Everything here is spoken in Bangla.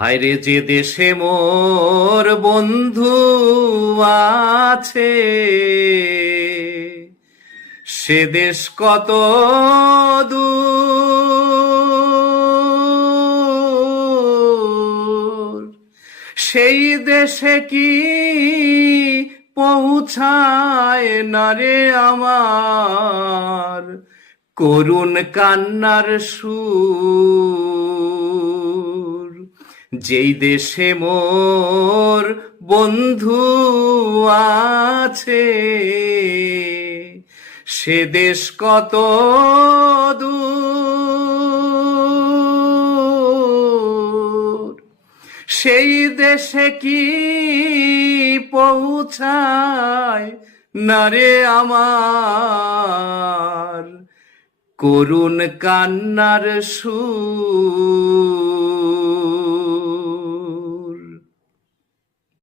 হায়রে যে দেশে মোর বন্ধু আছে, সে দেশ কত দূর? সেই দেশে কি পৌঁছায় না রে আমার? করুণ কান্নার সুর যেই দেশে মোর বন্ধু আছে, সে দেশ কত দূর? সেই দেশে কি পৌঁছায় নারে আমার? করুণ কান্নার সুর